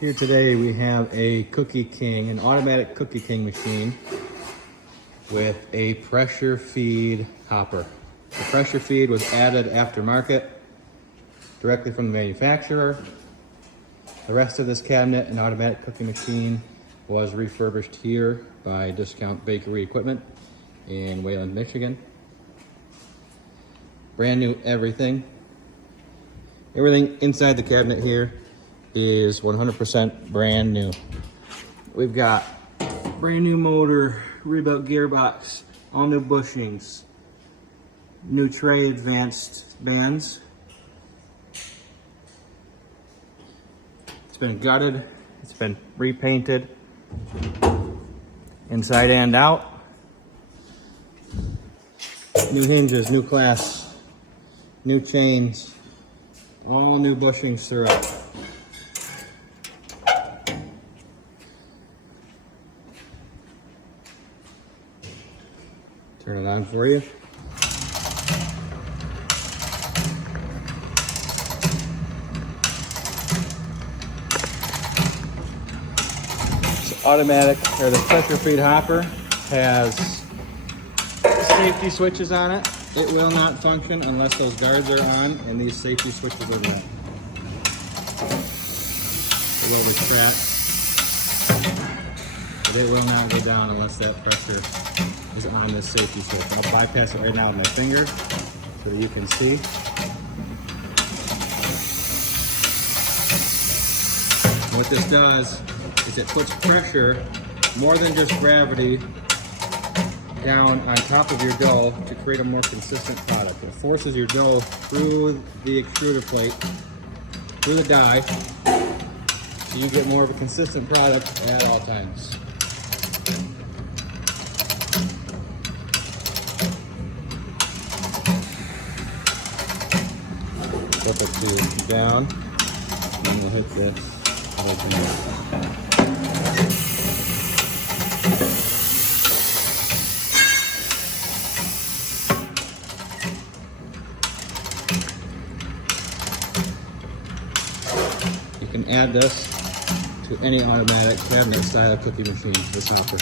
Here today we have a Kook-e-King, an automatic Kook-e-King machine with a pressure feed hopper. The pressure feed was added aftermarket, directly from the manufacturer. The rest of this cabinet and automatic cooking machine was refurbished here by Discount Bakery Equipment in Wayland, Michigan. Brand new everything. Everything inside the cabinet here is 100% brand new. We've got brand new motor, Rebuit gearbox, all new bushings, new tray advanced bands. It's been gutted, it's been repainted inside and out. New hinges, new clasps, new chains, all new bushings throughout. Turn it on for you. This automatic, or the pressure feed hopper, has safety switches on it. It will not function unless those guards are on and these safety switches are lit. It will retract, but it will not go down unless that pressure is on this safety switch. I'll bypass it right now with my finger so that you can see. What this does is it puts pressure, more than just gravity, down on top of your dough to create a more consistent product. It forces your dough through the extruder plate, through the die, so you get more of a consistent product at all times. Flip it to down, and then we'll hit this. You can add this to any automatic cabinet style cookie machine, this hopper.